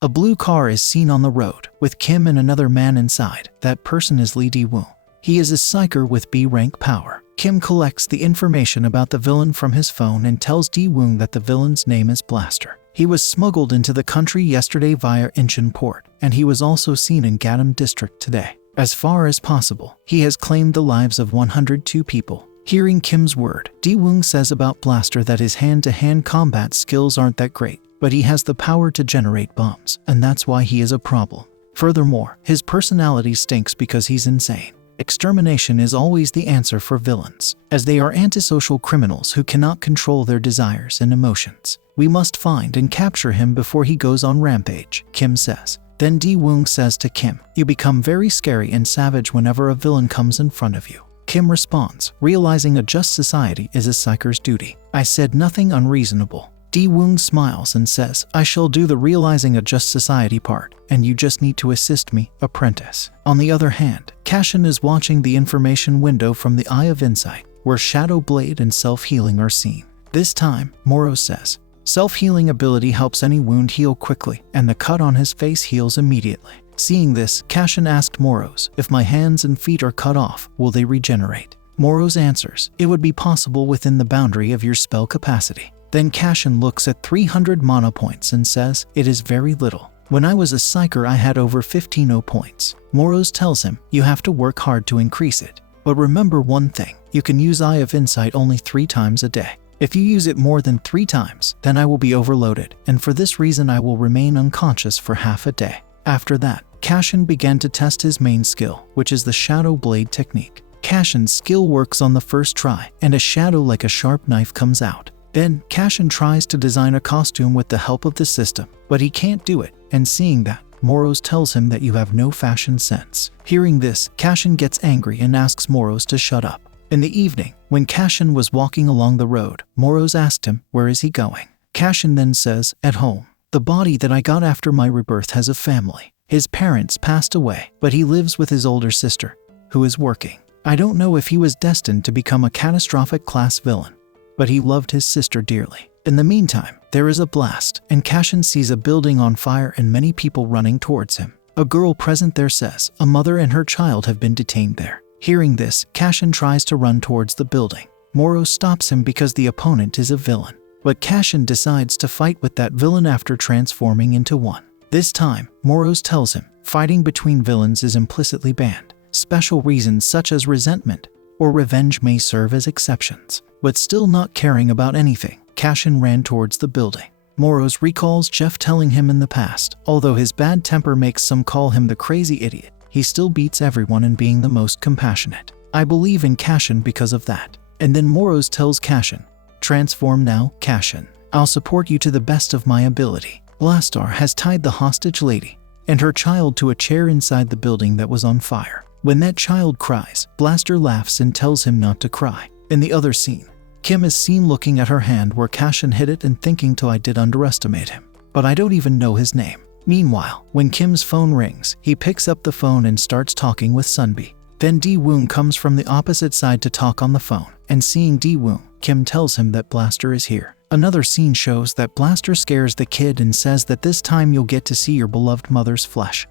A blue car is seen on the road, with Kim and another man inside. That person is Lee Di-woong. He is a psyker with B-rank power. Kim collects the information about the villain from his phone and tells Di-woong that the villain's name is Blaster. He was smuggled into the country yesterday via Incheon port, and he was also seen in Gangnam district today. As far as possible, he has claimed the lives of 102 people. Hearing Kim's word, Di-woong says about Blaster that his hand-to-hand combat skills aren't that great, but he has the power to generate bombs, and that's why he is a problem. Furthermore, his personality stinks because he's insane. Extermination is always the answer for villains, as they are antisocial criminals who cannot control their desires and emotions. We must find and capture him before he goes on rampage, Kim says. Then Di-woong says to Kim, "You become very scary and savage whenever a villain comes in front of you." Kim responds, "Realizing a just society is a psyker's duty. I said nothing unreasonable." Di-woong smiles and says, "I shall do the realizing a just society part, and you just need to assist me, apprentice." On the other hand, Cassian is watching the information window from the Eye of Insight, where Shadow Blade and self-healing are seen. This time, Moro says, "Self-healing ability helps any wound heal quickly, and the cut on his face heals immediately." Seeing this, Cassian asked Moros, "If my hands and feet are cut off, will they regenerate?" Moros answers, "It would be possible within the boundary of your spell capacity." Then Cassian looks at 300 mana points and says, "It is very little. When I was a psyker I had over 15 points. Moros tells him, "You have to work hard to increase it. But remember one thing, you can use Eye of Insight only 3 times a day. If you use it more than 3 times, then I will be overloaded, and for this reason I will remain unconscious for half a day." After that, Cassian began to test his main skill, which is the Shadow Blade technique. Cassian's skill works on the first try, and a shadow like a sharp knife comes out. Then, Cassian tries to design a costume with the help of the system, but he can't do it, and seeing that, Moros tells him that you have no fashion sense. Hearing this, Cassian gets angry and asks Moros to shut up. In the evening, when Cassian was walking along the road, Moros asked him, "Where is he going?" Cassian then says, "At home. The body that I got after my rebirth has a family. His parents passed away, but he lives with his older sister, who is working. I don't know if he was destined to become a catastrophic class villain, but he loved his sister dearly." In the meantime, there is a blast, and Cassian sees a building on fire and many people running towards him. A girl present there says a mother and her child have been detained there. Hearing this, Cassian tries to run towards the building. Moro stops him because the opponent is a villain, but Cassian decides to fight with that villain after transforming into one. This time, Moros tells him, fighting between villains is implicitly banned. Special reasons such as resentment or revenge may serve as exceptions. But still not caring about anything, Cassian ran towards the building. Moros recalls Jeff telling him in the past, although his bad temper makes some call him the crazy idiot, he still beats everyone in being the most compassionate. I believe in Cassian because of that. And then Moros tells Cassian, "Transform now, Cassian. I'll support you to the best of my ability." Blaster has tied the hostage lady and her child to a chair inside the building that was on fire. When that child cries, Blaster laughs and tells him not to cry. In the other scene, Kim is seen looking at her hand where Cassian hit it and thinking to I did underestimate him, but I don't even know his name. Meanwhile, when Kim's phone rings, he picks up the phone and starts talking with Sunbi. Then Di-woong comes from the opposite side to talk on the phone, and seeing Di-woong, Kim tells him that Blaster is here. Another scene shows that Blaster scares the kid and says that this time you'll get to see your beloved mother's flesh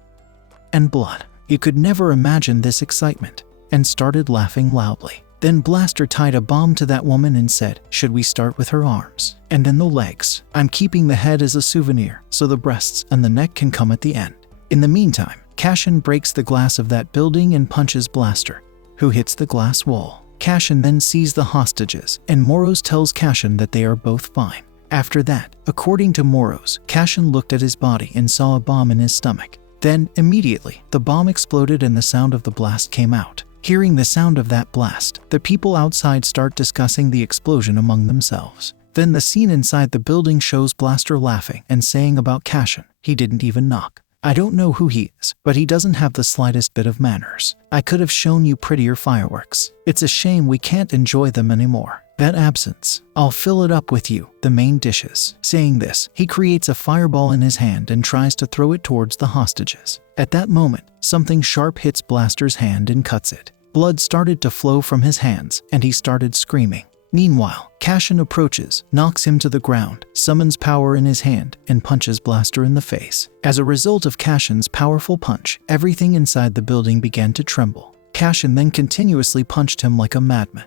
and blood. You could never imagine this excitement, and started laughing loudly. Then Blaster tied a bomb to that woman and said, "Should we start with her arms? And then the legs? I'm keeping the head as a souvenir, so the breasts and the neck can come at the end." In the meantime, Cassian breaks the glass of that building and punches Blaster, who hits the glass wall. Cassian then sees the hostages, and Moros tells Cassian that they are both fine. After that, according to Moros, Cassian looked at his body and saw a bomb in his stomach. Then, immediately, the bomb exploded and the sound of the blast came out. Hearing the sound of that blast, the people outside start discussing the explosion among themselves. Then the scene inside the building shows Blaster laughing and saying about Cassian, "He didn't even knock. I don't know who he is, but he doesn't have the slightest bit of manners. I could have shown you prettier fireworks. It's a shame we can't enjoy them anymore. That absence, I'll fill it up with you, the main dishes." Saying this, he creates a fireball in his hand and tries to throw it towards the hostages. At that moment, something sharp hits Blaster's hand and cuts it. Blood started to flow from his hands, and he started screaming. Meanwhile, Cassian approaches, knocks him to the ground, summons power in his hand, and punches Blaster in the face. As a result of Cassian's powerful punch, everything inside the building began to tremble. Cassian then continuously punched him like a madman.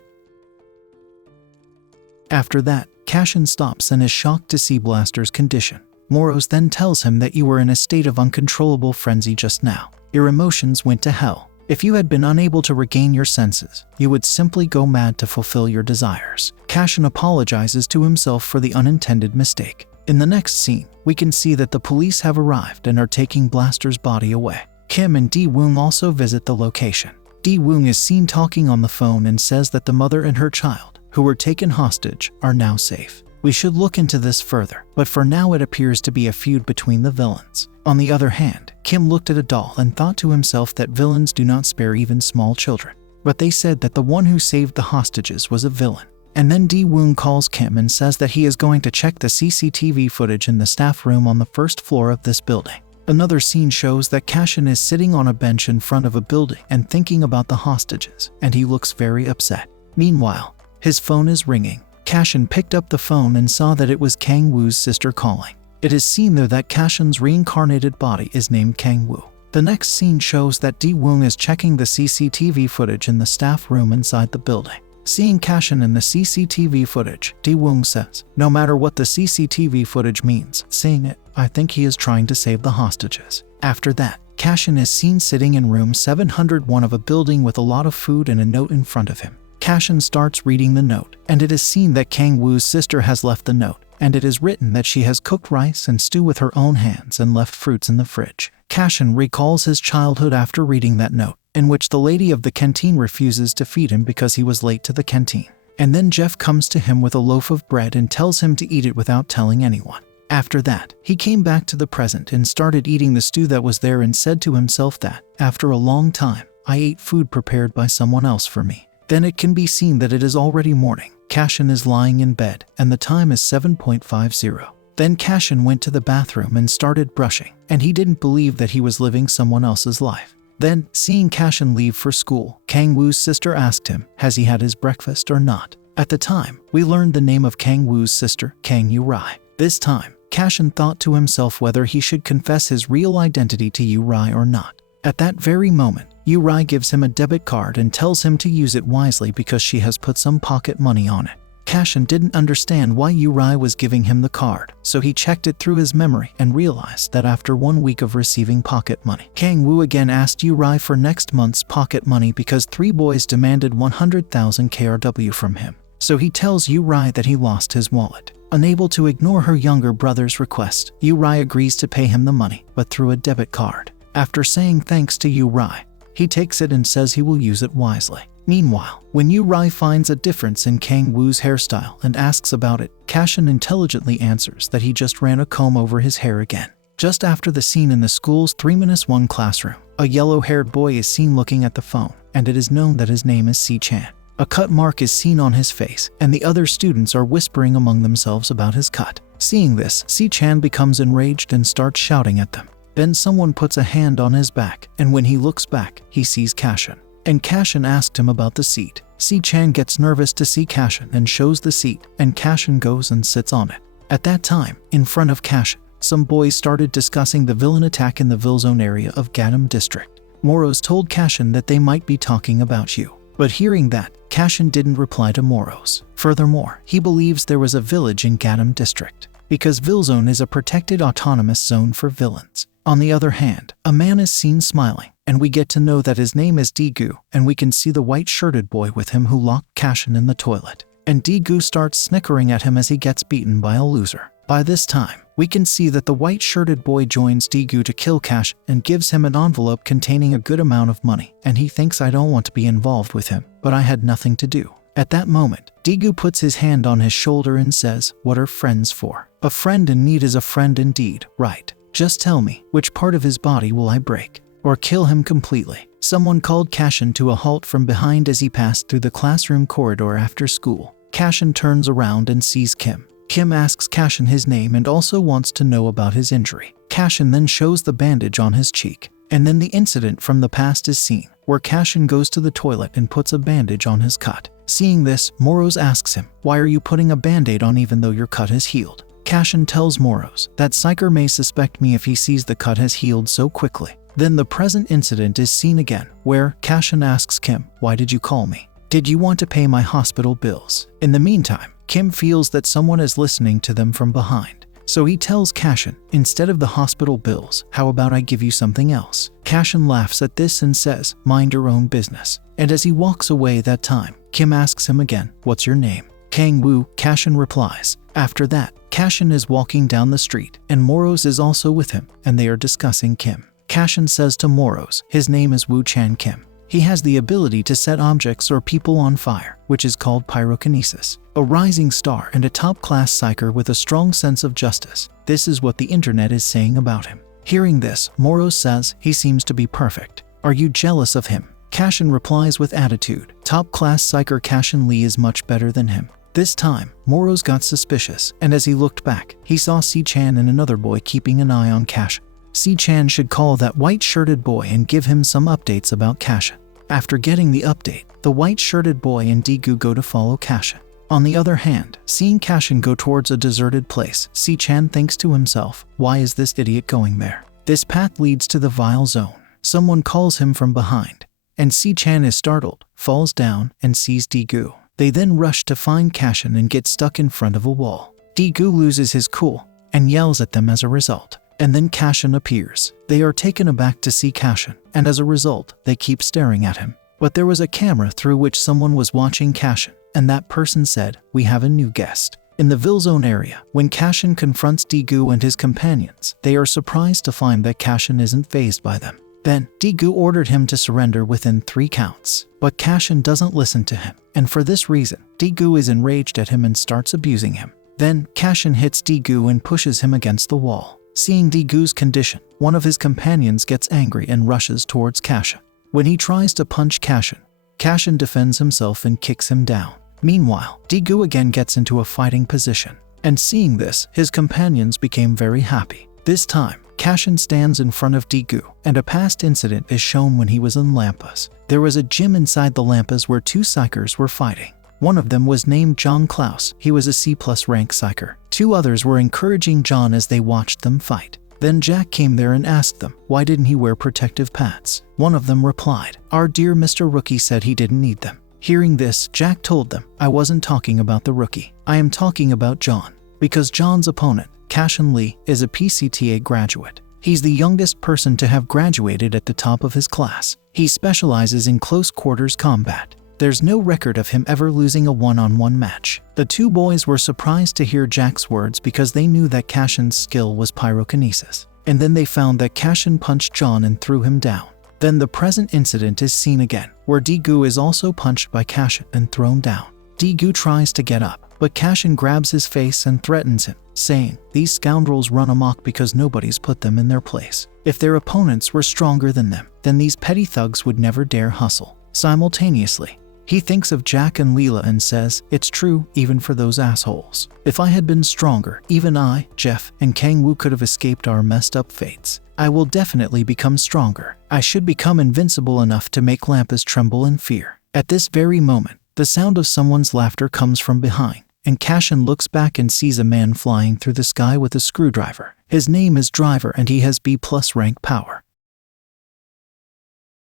After that, Cassian stops and is shocked to see Blaster's condition. Moros then tells him that you were in a state of uncontrollable frenzy just now. Your emotions went to hell. If you had been unable to regain your senses, you would simply go mad to fulfill your desires. Cassian apologizes to himself for the unintended mistake. In the next scene, we can see that the police have arrived and are taking Blaster's body away. Kim and Di-woong also visit the location. Di-woong is seen talking on the phone and says that the mother and her child, who were taken hostage, are now safe. We should look into this further, but for now it appears to be a feud between the villains. On the other hand, Kim looked at a doll and thought to himself that villains do not spare even small children. But they said that the one who saved the hostages was a villain. And then Di-woong calls Kim and says that he is going to check the CCTV footage in the staff room on the first floor of this building. Another scene shows that Cassian is sitting on a bench in front of a building and thinking about the hostages, and he looks very upset. Meanwhile, his phone is ringing. Cassian picked up the phone and saw that it was Kang-woo's sister calling. It is seen there that Cassian's reincarnated body is named Kang-woo. The next scene shows that Di-woong is checking the CCTV footage in the staff room inside the building. Seeing Cassian in the CCTV footage, Di-woong says, "No matter what the CCTV footage means, seeing it, I think he is trying to save the hostages." After that, Cassian is seen sitting in room 701 of a building with a lot of food and a note in front of him. Cassian starts reading the note, and it is seen that Kang-woo's sister has left the note, and it is written that she has cooked rice and stew with her own hands and left fruits in the fridge. Cassian recalls his childhood after reading that note, in which the lady of the canteen refuses to feed him because he was late to the canteen. And then Jeff comes to him with a loaf of bread and tells him to eat it without telling anyone. After that, he came back to the present and started eating the stew that was there and said to himself that, after a long time, I ate food prepared by someone else for me. Then it can be seen that it is already morning. Cassian is lying in bed, and the time is 7:50. Then Cassian went to the bathroom and started brushing, and he didn't believe that he was living someone else's life. Then, seeing Cassian leave for school, Kang-woo's sister asked him, has he had his breakfast or not? At the time, we learned the name of Kang-woo's sister, Kang Yu-rai. This time, Cassian thought to himself whether he should confess his real identity to Yu-rai or not. At that very moment, Yu-rai gives him a debit card and tells him to use it wisely because she has put some pocket money on it. Cassian didn't understand why Yu-rai was giving him the card, so he checked it through his memory and realized that after 1 week of receiving pocket money, Kang-woo again asked Yu-rai for next month's pocket money because 3 boys demanded 100,000 KRW from him. So he tells Yu-rai that he lost his wallet. Unable to ignore her younger brother's request, Yu-rai agrees to pay him the money, but through a debit card. After saying thanks to Yu-rai, he takes it and says he will use it wisely. Meanwhile, when Yu-rai finds a difference in Kang-woo's hairstyle and asks about it, Cassian intelligently answers that he just ran a comb over his hair again. Just after the scene in the school's 3-1 classroom, a yellow-haired boy is seen looking at the phone, and it is known that his name is Si-chan. A cut mark is seen on his face, and the other students are whispering among themselves about his cut. Seeing this, Si-chan becomes enraged and starts shouting at them. Then someone puts a hand on his back, and when he looks back, he sees Cassian. And Cassian asked him about the seat. Si-chan gets nervous to see Cassian and shows the seat, and Cassian goes and sits on it. At that time, in front of Cassian, some boys started discussing the villain attack in the Vilzone area of Gangnam District. Moros told Cassian that they might be talking about you. But hearing that, Cassian didn't reply to Moros. Furthermore, he believes there was a village in Gangnam District, because Vilzone is a protected autonomous zone for villains. On the other hand, a man is seen smiling, and we get to know that his name is Di-gu, and we can see the white-shirted boy with him who locked Cassian in the toilet. And Di-gu starts snickering at him as he gets beaten by a loser. By this time, we can see that the white-shirted boy joins Di-gu to kill Cassian and gives him an envelope containing a good amount of money, and he thinks I don't want to be involved with him, but I had nothing to do. At that moment, Di-gu puts his hand on his shoulder and says, what are friends for? A friend in need is a friend indeed, right? Just tell me, which part of his body will I break? Or kill him completely? Someone called Cassian to a halt from behind as he passed through the classroom corridor after school. Cassian turns around and sees Kim. Kim asks Cassian his name and also wants to know about his injury. Cassian then shows the bandage on his cheek. And then the incident from the past is seen, where Cassian goes to the toilet and puts a bandage on his cut. Seeing this, Moros asks him, why are you putting a band-aid on even though your cut has healed? Cassian tells Moros that psyker may suspect me if he sees the cut has healed so quickly. Then the present incident is seen again, where Cassian asks Kim, why did you call me? Did you want to pay my hospital bills? In the meantime, Kim feels that someone is listening to them from behind. So he tells Cassian, instead of the hospital bills, how about I give you something else? Cassian laughs at this and says, mind your own business. And as he walks away that time, Kim asks him again, what's your name? Kang Woo, Cassian replies. After that, Cassian is walking down the street, and Moros is also with him, and they are discussing Kim. Cassian says to Moros, his name is Woo Chan Kim. He has the ability to set objects or people on fire, which is called pyrokinesis. A rising star and a top-class psyker with a strong sense of justice. This is what the internet is saying about him. Hearing this, Moros says he seems to be perfect. Are you jealous of him? Cassian replies with attitude. Top-class psyker Cassian Lee is much better than him. This time, Moros got suspicious, and as he looked back, he saw Si-chan and another boy keeping an eye on Cassian. Si-chan should call that white-shirted boy and give him some updates about Cassian. After getting the update, the white-shirted boy and Daegu go to follow Cassian. On the other hand, seeing Cassian go towards a deserted place, Si-chan thinks to himself, why is this idiot going there? This path leads to the vile zone. Someone calls him from behind, and Si-chan is startled, falls down, and sees Daegu. They then rush to find Cassian and get stuck in front of a wall. Daegu loses his cool and yells at them as a result. And then Cassian appears. They are taken aback to see Cassian, and as a result, they keep staring at him. But there was a camera through which someone was watching Cassian, and that person said, we have a new guest. In the Vilzone area, when Cassian confronts Daegu and his companions, they are surprised to find that Cassian isn't fazed by them. Then, Daegu ordered him to surrender within 3 counts. But Cassian doesn't listen to him, and for this reason, Daegu is enraged at him and starts abusing him. Then, Cassian hits Daegu and pushes him against the wall. Seeing Daegu's condition, one of his companions gets angry and rushes towards Cassian. When he tries to punch Cassian, Cassian defends himself and kicks him down. Meanwhile, Daegu again gets into a fighting position. And seeing this, his companions became very happy. This time, Cassian stands in front of Daegu, and a past incident is shown when he was in Lampas. There was a gym inside the Lampas where 2 psykers were fighting. One of them was named John Klaus. He was a C+ rank psyker. 2 others were encouraging John as they watched them fight. Then Jack came there and asked them, why didn't he wear protective pads? One of them replied, our dear Mr. Rookie said he didn't need them. Hearing this, Jack told them, I wasn't talking about the rookie. I am talking about John. Because John's opponent, Cassian Lee, is a PCTA graduate. He's the youngest person to have graduated at the top of his class. He specializes in close quarters combat. There's no record of him ever losing a one-on-one match. The 2 boys were surprised to hear Jack's words because they knew that Cassian's skill was pyrokinesis. And then they found that Cassian punched John and threw him down. Then the present incident is seen again, where Daegu is also punched by Cassian and thrown down. Daegu tries to get up, but Cassian grabs his face and threatens him, saying, these scoundrels run amok because nobody's put them in their place. If their opponents were stronger than them, then these petty thugs would never dare hustle. Simultaneously, he thinks of Jack and Leela and says, it's true, even for those assholes. If I had been stronger, even I, Jeff, and Kang Woo could have escaped our messed up fates. I will definitely become stronger. I should become invincible enough to make Lampas tremble in fear. At this very moment, the sound of someone's laughter comes from behind, and Cassian looks back and sees a man flying through the sky with a screwdriver. His name is Driver and he has B+ rank power.